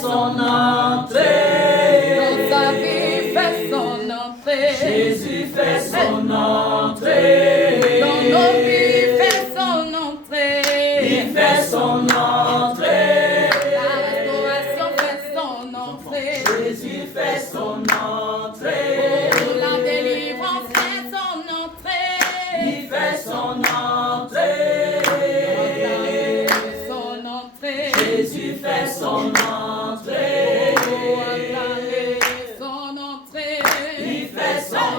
son entrée. Dans sa vie, fait son entrée. Jésus fait son entrée. Dans nos vies, fait son entrée. Il fait son entrée. La restauration fait son entrée. Jésus fait son entrée. Oh, la délivrance fait son entrée. Il fait son entrée. Son entrée. Jésus fait son entrée. Oh, acclamez son entrée. Il fait son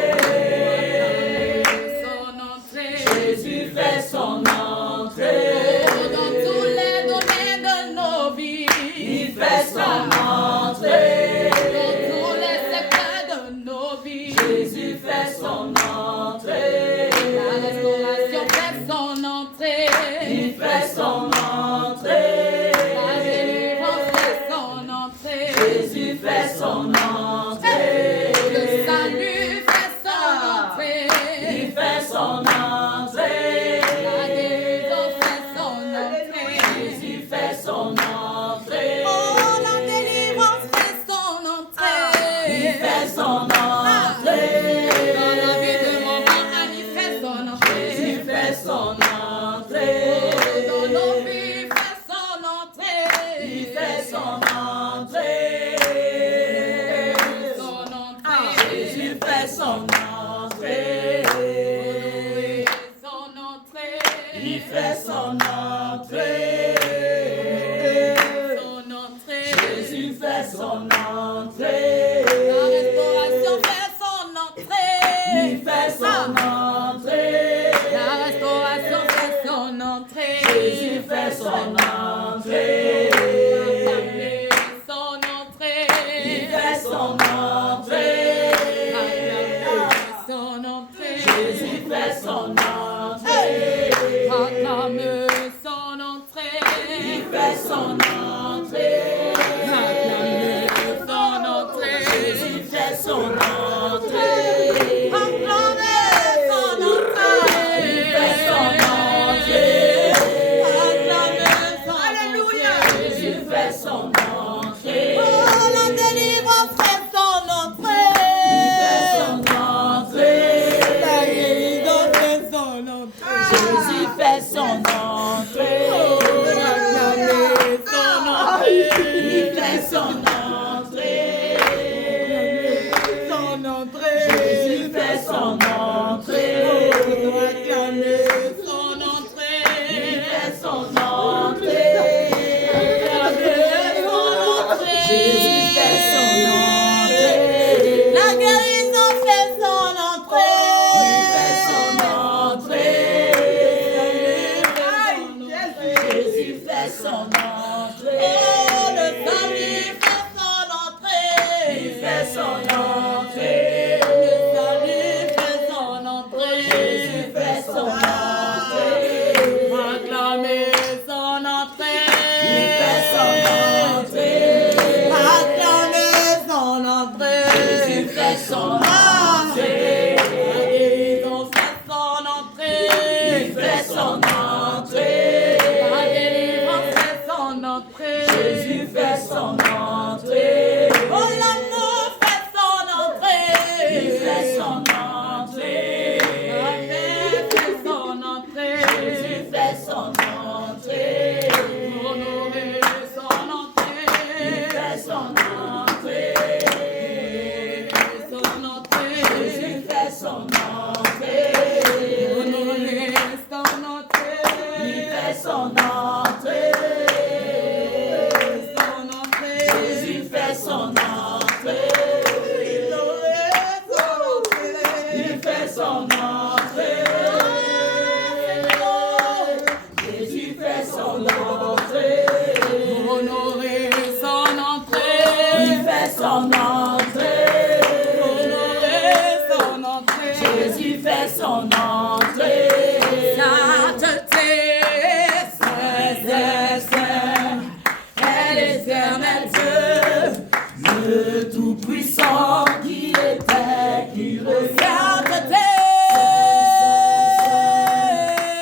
entrée. Son entrée. Jésus fait son entrée. Oh, dans tous les domaines de nos vies. Il fait son entrée. Dans tous les secteurs de nos vies. Jésus fait son entrée. La restauration fait son entrée. Il fait son entrée. La délivrance fait son entrée. Jésus fait son entrée. Le salut fait son entrée. Il fait son entrée. La délivrance fait son entrée. Jésus fait son entrée. Oh, la délivrance fait son entrée. Il fait son entrée. Dans la vie de mon mari, il fait son entrée. Jésus fait son entrée. Dans nos vies, il fait son entrée. Il fait son entrée. Son entrée. Jésus fait son entrée. Son entrée. Il fait son entrée. Son entrée. Jésus fait son entrée. La restauration fait son entrée. Il fait son entrée. La restauration fait son entrée. Jésus fait son entrée. Acclamez son entrée. Il fait son entrée. Acclamez son entrée. Jésus fait son entrée. Acclamez son entrée. Il fait son entrée. Acclamez son entrée. Jésus fait son entrée. Acclamez son entrée. Il fait son entrée. Acclamez son Alléluia. entrée. Jésus fait son entrée. Oh, la délivrance fait son entrée. Il fait son entrée. La guérison fait son entrée. Jésus fait son entrée. Oh, acclamez son entrée. Il fait son entrée. Son entrée. Jésus fait son entrée. Oh, acclamez son entrée. Il fait son entrée. Acclamez son entrée. Jésus fait son entrée. La guérison fait son entrée. Il fait son entrée. Jésus fait son entrée. Oh, le salut fait son entrée. Il fait son entrée. Le salut fait son entrée. Jésus fait son entrée. Acclamez son entrée. Il fait son entrée. Acclamez son entrée. Jésus fait son entrée. La guérison fait son entrée. Il fait son entrée. La délivrance fait son entrée. Jésus fait son entrée. Oh, l'amour fait son entrée. Il fait son entrée. La paix fait son entrée. Jésus fait son entrée. Honorer son entrée. Il fait son entrée. Son entrée. Jésus fait son entrée. Honorer son entrée. Il fait son entrée. Son entrée. Jésus fait son entrée. Honorer son entrée. Il fait son entrée. Jésus fait son entrée. Honorer son entrée. Il fait son entrée. Honorer son entrée. Jésus fait son entrée. Sainteté, Saint, Saint, est l'éternel Dieu, le Tout-Puissant qui était, qui revient. sainteté,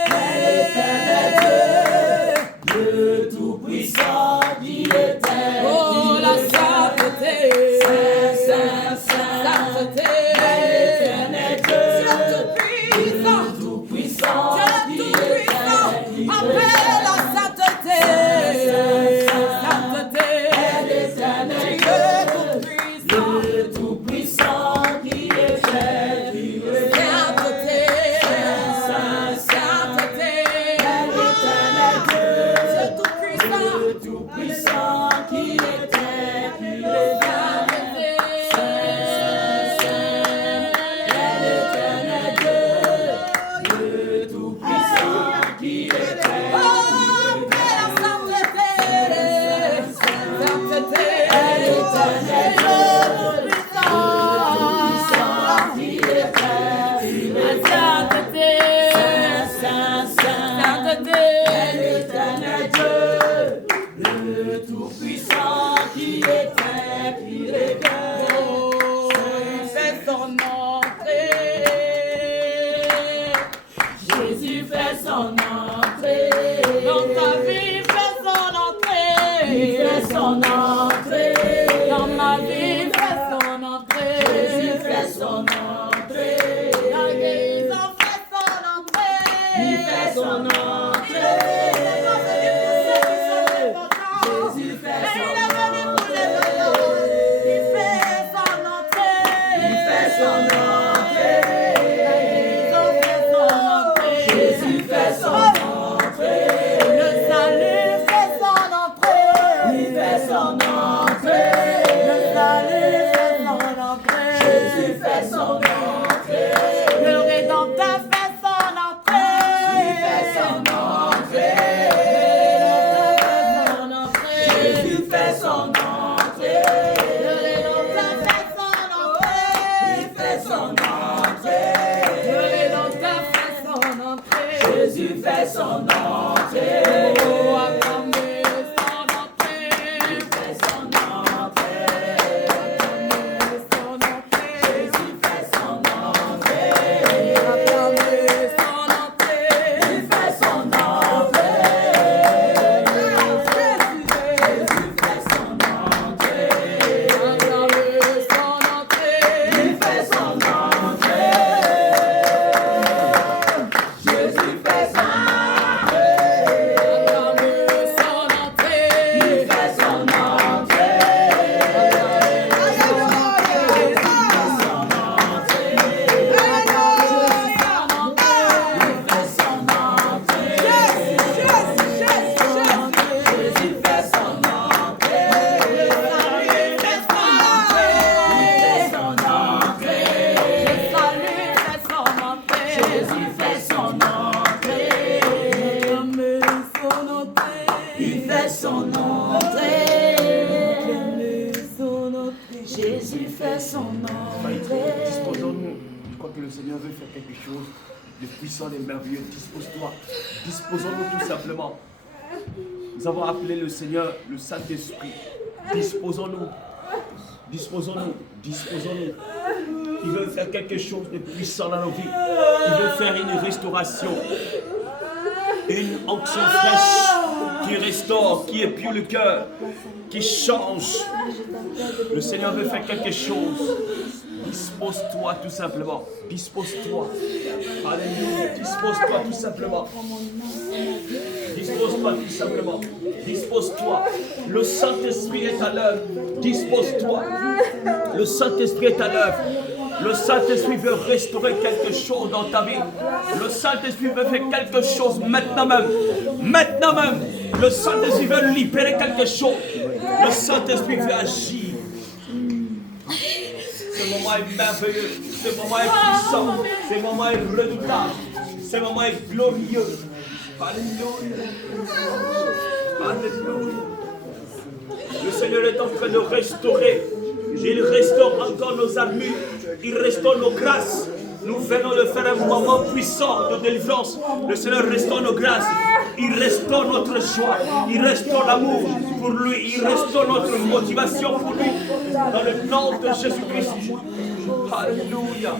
Est l'éternel Dieu, le Tout-Puissant qui est Tout-Puissant qui était, qui revient. Saint, Saint, l'éternel Dieu, le Tout-Puissant qui était. Jésus fait son entrée dans ta vie, fait son entrée. Il fait son entrée dans ma vie, fait son entrée. Jésus fait son entrée. La guérison fait son entrée. Il fait son entrée. Jésus fait son entrée. Il fait son entrée. Il fait son entrée. Jésus fait son entrée. Le salut fait son entrée. Il fait son entrée. Le salut fait son entrée. Jésus fait son entrée. Le Rédempteur fait son entrée. Il fait son entrée. Jésus fait son entrée. Le Rédempteur fait son entrée. Il fait son entrée. Le Rédempteur fait son entrée. Jésus fait son entrée. Oh, acclamez son entrée. Il fait son entrée. Acclamez son entrée. Jésus fait son entrée. Acclamez son entrée. Il fait son entrée. Jésus fait son entrée. Acclamez son entrée. Il fait son entrée. Jésus fait son Jésus fait son entrée. Disposons-nous. Je crois que le Seigneur veut faire quelque chose de puissant et merveilleux. Dispose-toi. Disposons-nous tout simplement. Nous avons appelé le Seigneur le Saint-Esprit. Disposons-nous. Disposons-nous. Disposons-nous. Il veut faire quelque chose de puissant dans nos vies. Il veut faire une restauration. Une onction fraîche qui restaure, qui épure le cœur, qui change. Le Seigneur veut faire quelque chose. Dispose-toi tout simplement. Dispose-toi. Alléluia. Dispose-toi tout simplement. Dispose-toi tout simplement. Dispose-toi. Le Saint-Esprit est à l'œuvre. Dispose-toi. Le Saint-Esprit est à l'œuvre. Le Saint-Esprit veut restaurer quelque chose dans ta vie. Le Saint-Esprit veut faire quelque chose maintenant même. Maintenant même. Le Saint-Esprit veut libérer quelque chose. Le Saint-Esprit veut agir. Ce moment est merveilleux. Ce moment est puissant. Ce moment est redoutable. Ce moment est glorieux. Alléluia. Alléluia. Le Seigneur est en train de restaurer. Il restaure encore nos armures. Il restaure nos grâces. Nous venons de faire un moment puissant de délivrance. Le Seigneur restaure nos grâces. Il restaure notre joie. Il restaure l'amour pour lui. Il restaure notre motivation pour lui. Dans le nom de Jésus-Christ. Alléluia.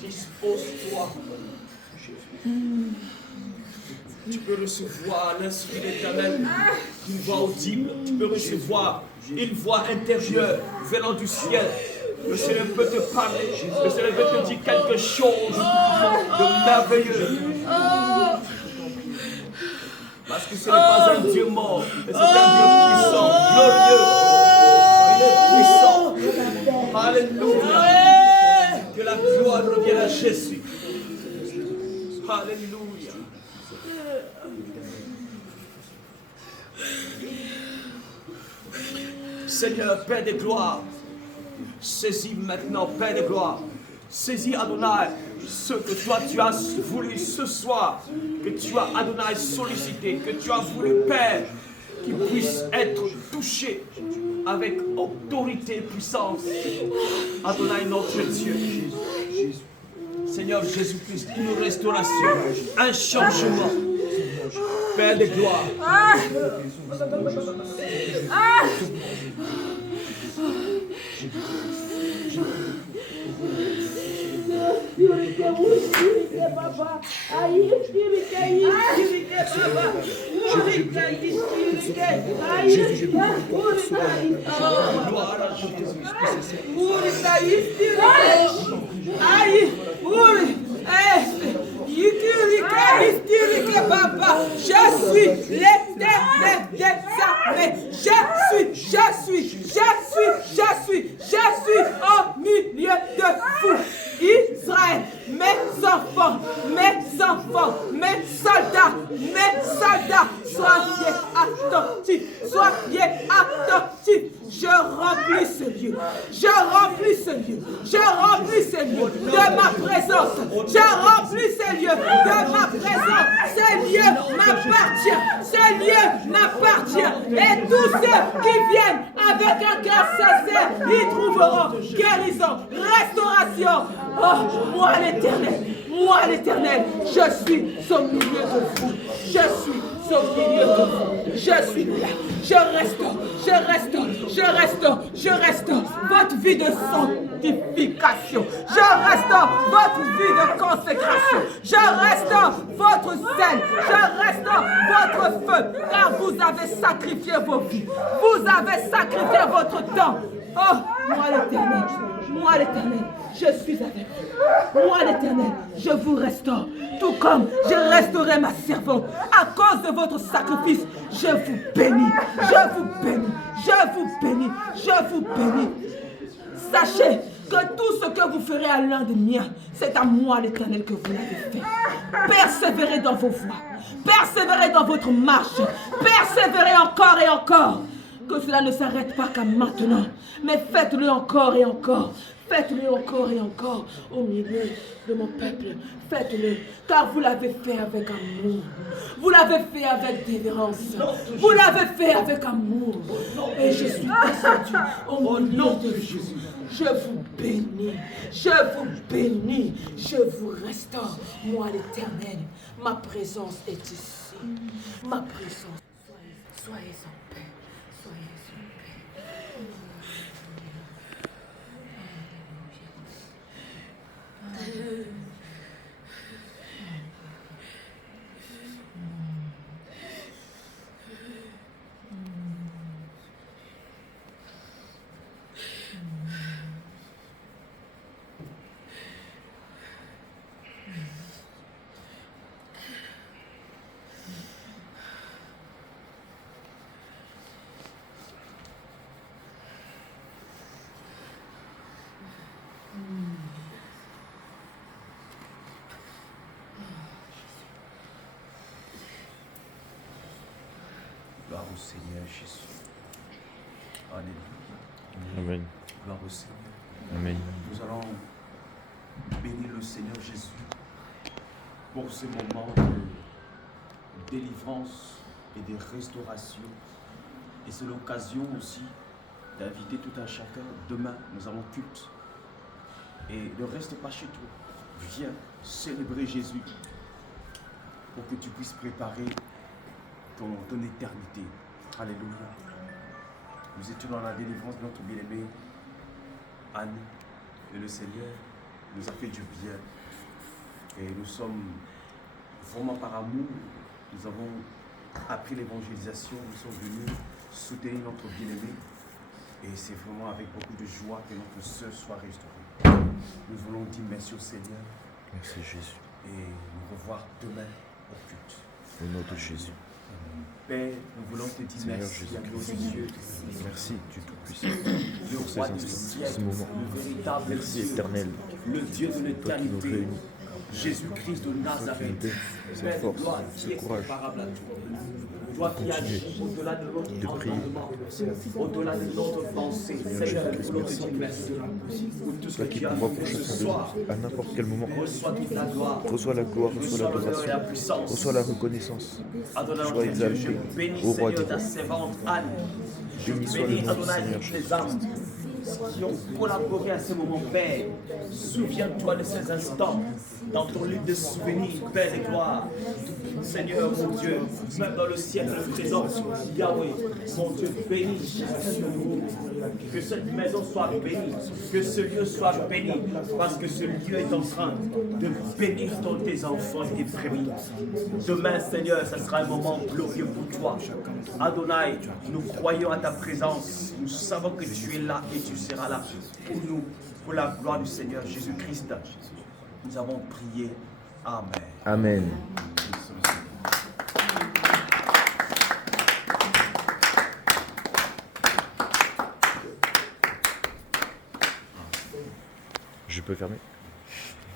Dispose-toi. Tu peux recevoir l'Esprit éternel, une voix audible. Tu peux recevoir une voix intérieure venant du ciel. Le Seigneur peut te parler. Le Seigneur peut te dire quelque chose de merveilleux. Parce que ce n'est pas un Dieu mort, mais c'est un Dieu puissant, glorieux. Il est puissant. Alléluia. Que la gloire revienne à Jésus. Alléluia. Seigneur, Père de gloire, saisis maintenant, Père de gloire, saisis Adonai, ce que toi tu as voulu ce soir, que tu as Adonai sollicité, que tu as voulu, Père, qu'il puisse être touché avec autorité et puissance. Adonai notre Dieu. Seigneur Jésus-Christ, une restauration, un changement. Père de gloire. Je suis l'éternel des armées. Je suis au milieu de vous. Israël, mes enfants, mes soldats, soyez attentifs. Je remplis ce lieu de ma présence. Ce lieu m'appartient. Et tous ceux qui viennent avec un cœur sincère, ils trouveront guérison, restauration. Oh, moi l'Éternel, je suis au milieu de vous. Je suis là. Je restaure votre vie de sanctification. Je restaure votre vie de consécration. Je restaure votre zèle. Je restaure votre feu. Car vous avez sacrifié vos vies. Vous avez sacrifié votre temps. Oh, moi l'Éternel, je suis avec vous. Moi l'Éternel, je vous restaure. Tout comme je restaurerai ma servante. À cause de votre sacrifice, je vous bénis. Sachez que tout ce que vous ferez à l'un des miens, c'est à moi l'Éternel que vous l'avez fait. Persévérez dans vos voies. Persévérez dans votre marche. Persévérez encore et encore. Que cela ne s'arrête pas qu'à maintenant, mais faites-le encore et encore. Faites-le encore et encore au milieu de mon peuple. Faites-le, car vous l'avez fait avec amour. Vous l'avez fait avec dévérence. Vous l'avez fait avec amour. Et je suis descendu au nom de Jésus. Je vous bénis. Je vous restaure. Moi l'Éternel, ma présence est ici. Ma présence. Soyez en paix. Gloire au Seigneur Jésus. Alléluia. Amen. Gloire au Seigneur. Amen. Nous allons bénir le Seigneur Jésus pour ce moment de délivrance et de restauration. Et c'est l'occasion aussi d'inviter tout un chacun. Demain, nous avons culte. Et ne reste pas chez toi. Viens célébrer Jésus pour que tu puisses préparer ton éternité. Alléluia. Nous étions dans la délivrance de notre bien-aimé Anne, et le Seigneur nous a fait du bien. Et nous sommes vraiment par amour, nous avons appris l'évangélisation, nous sommes venus soutenir notre bien-aimé. Et c'est vraiment avec beaucoup de joie que notre sœur soit restaurée. Nous voulons dire merci au Seigneur. Merci Jésus. Et nous revoir demain au culte. Au nom de Jésus. Père, nous voulons te dire Seigneur merci à nos Jésus-Christ. yeux. Merci du Tout-Puissant Le pour ces roi du instants, ciel, ce moment. le véritable Merci Dieu, éternel, le Dieu de toi qui nous l'éternité, réunis, Jésus-Christ de toi qui nous Nazareth, donnes Père cette de force, gloire, ce qui est courage comparable à toi. Toi qui agis au-delà de notre de prier. entendement, au-delà de notre pensée. Seigneur, nous voulons te dire merci pour tout ce Toi que qui tu as pourvois fait pour ce chacun de soir. nous, à n'importe quel moment. Reçois toute la gloire, Reçois la gloire, reçois reçois l'honneur et la l'adoration, puissance. reçois la reconnaissance. Adonai, Sois notre Dieu, exalté, je bénis, ô roi Seigneur, ta divin. servante Anne. Je Béni soit le bénis, nom du Adonai, Seigneur toutes les âmes qui ont collaboré à ce moment, Père. Souviens-toi de ces instants dans ton livre de souvenirs, Père et gloire. Seigneur, mon Dieu, même dans le siècle présent, Yahweh, mon Dieu, bénis chacun de nous. Que cette maison soit bénie, que ce lieu soit béni, parce que ce lieu est en train de bénir tes enfants et tes prémis. Demain, Seigneur, ce sera un moment glorieux pour toi. Adonai, nous croyons à ta présence. Nous savons que tu es là et tu seras là pour nous, pour la gloire du Seigneur Jésus-Christ. Nous avons prié. Amen. Amen. Je peux fermer?